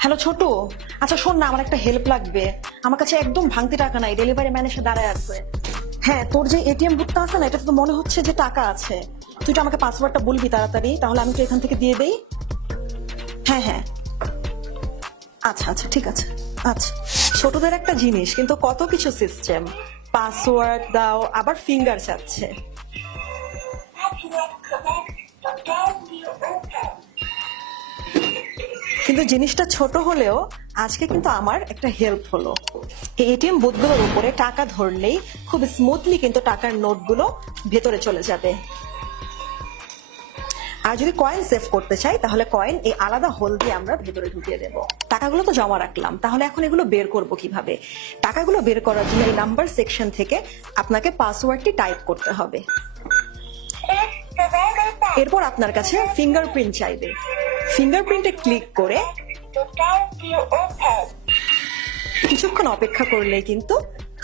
Hello ছোট। আচ্ছা শোন না, আমার একটা হেল্প লাগবে। আমার কাছে একদম ভাঙতি টাকা নাই, ডেলিভারি ম্যান এসে দাঁড়ায় আছে। হ্যাঁ, তোর যে এটিএম বুকটা আছে না, এটা তো মনে হচ্ছে যে টাকা আছে। তুই তো আমাকে পাসওয়ার্ডটা বলবি তাড়াতাড়ি, তাহলে আমি তো এখান থেকে দিয়ে দেই। হ্যাঁ হ্যাঁ, আচ্ছা আচ্ছা ঠিক আছে। আচ্ছা, ছোটদের একটা জিনিস কিন্তু কত কিছু সিস্টেম। পাসওয়ার্ড দাও, আবার ফিঙ্গার চাচ্ছে। কিন্তু জিনিসটা ছোট হলেও আজকে কিন্তু আমার একটা হেল্প হলো। এই এটিএম বুথগুলোর উপরে টাকা ধরলেই খুব স্মুথলি কিন্তু টাকার নোটগুলো ভেতরে চলে যাবে। আর যদি কয়েন সেভ করতে চাই তাহলে কয়েন এই আলাদা হোল দিয়ে আমরা ভেতরে ঢুকিয়ে দেব। টাকাগুলো তো জমা রাখলাম, তাহলে এখন এগুলো বের করব কিভাবে? টাকাগুলো বের করার জন্য এই নাম্বার সেকশন থেকে আপনাকে পাসওয়ার্ডটি টাইপ করতে হবে। এরপর আপনার কাছে ফিঙ্গারপ্রিন্ট চাইবে। ফিঙ্গারপ্রিন্টে ক্লিক করে কিছুক্ষণ অপেক্ষা করলে কিন্তু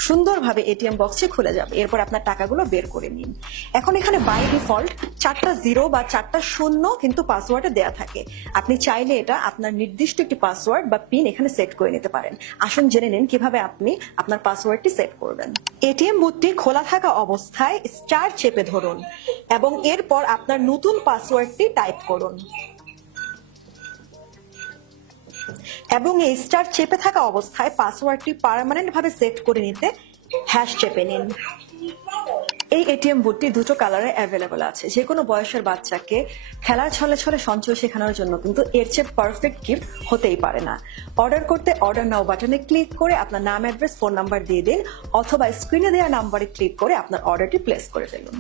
সুন্দরভাবে এটিএম বক্সে খুলে যাবে। এরপর আপনার টাকাগুলো বের করে নিন। এখন এখানে বাই ডিফল্ট 4টা 0 বা 4টা 0 কিন্তু পাসওয়ার্ডে দেয়া থাকে। আপনি চাইলে এটা আপনার নির্দিষ্ট একটি পাসওয়ার্ড বা পিন এখানে সেট করে নিতে পারেন। আসুন জেনে নিন কিভাবে আপনি আপনার পাসওয়ার্ডটি সেট করবেন। এটিএম বুথটি খোলা থাকা অবস্থায় স্টার চেপে ধরুন এবং এরপর আপনার নতুন পাসওয়ার্ডটি টাইপ করুন এবং এই স্টার চেপে থাকা অবস্থায় পাসওয়ার্ডটি পার্মানেন্ট ভাবে সেট করে নিতে হ্যাশ চেপে নিন। এই এটিএম বুথটি দুটো কালারে অ্যাভেলেবল আছে। যে কোনো বয়সের বাচ্চাকে খেলার ছলে ছলে সঞ্চয় শেখানোর জন্য কিন্তু এর চেয়ে পারফেক্ট গিফট হতেই পারে না। অর্ডার করতে অর্ডার নাও বাটনে ক্লিক করে আপনার নাম, অ্যাড্রেস, ফোন নাম্বার দিয়ে দিন অথবা স্ক্রিনে দেওয়া নাম্বারে ক্লিক করে আপনার অর্ডারটি প্লেস করে ফেলুন।